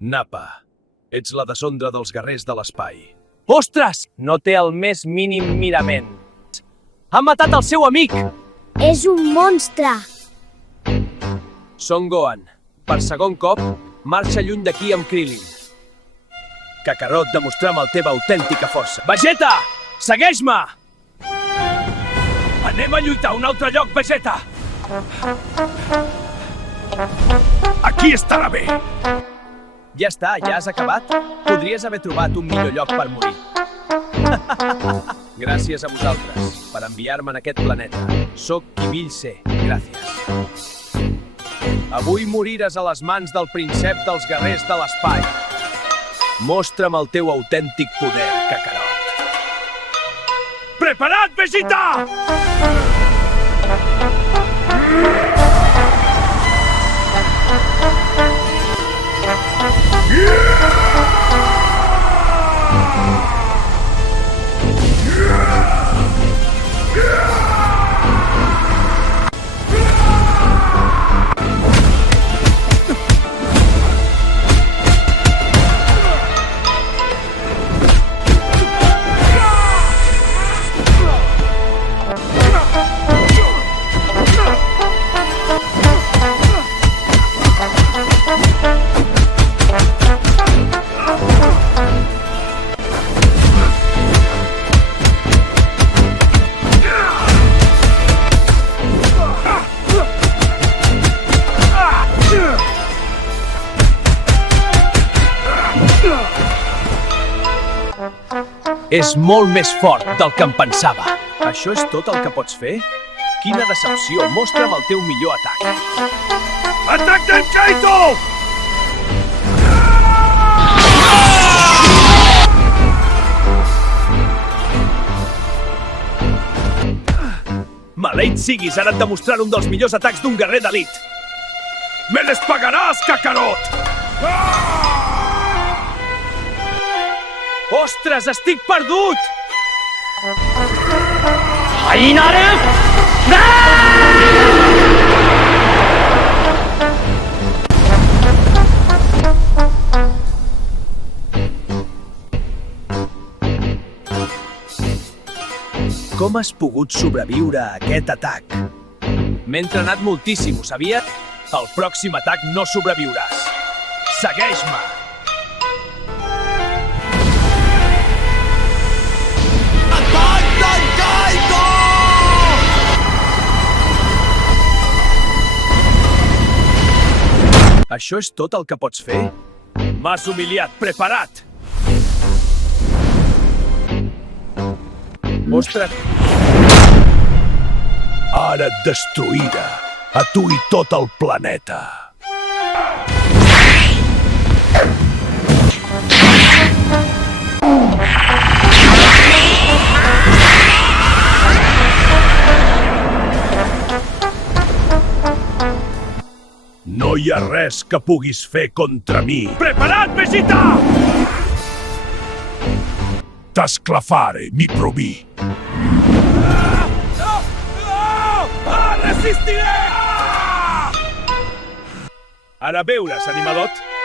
Nappa, ets la deshondra dels guerrers de l'espai. Ostres! No té el més mínim mirament. Ha matat el seu amic! És un monstre! Son Gohan, per segon cop, marxa lluny d'aquí amb Krillin. Kakarot, demostra'm la teva autèntica força. Vegeta! Segueix-me! Anem a lluitar a un altre lloc, Vegeta! Aquí estarà bé! Ja està, ja has acabat? Podries haver trobat un millor lloc per morir. Gràcies a vosaltres per enviar-me en aquest planeta. Soc qui vill ser. Gràcies. Avui moriràs a les mans del príncep dels guerrers de l'espai. Mostra'm el teu autèntic poder, Kakarot. Preparat, Vegeta! És molt més fort del que em pensava. Això és tot el que pots fer? Quina decepció! Mostra'm el teu millor atac. Atac d'en Kaito! Maleït siguis, ara et demostraré un dels millors atacs d'un guerrer d'elit. Me les pagaràs, Kakarot! Ostres, estic perdut! Com has pogut sobreviure a aquest atac? M'he entrenat moltíssim, ho sabies? Al pròxim atac no sobreviuràs. Segueix-me! Això és tot el que pots fer? M'has humiliat, prepara't! Ostres! Ara et destruïda, a tu i tot el planeta. No hi ha res que puguis fer contra mi. Preparat, Vegeta! T'esclafare, mi provi. Resistiré! Ara veures, animalot.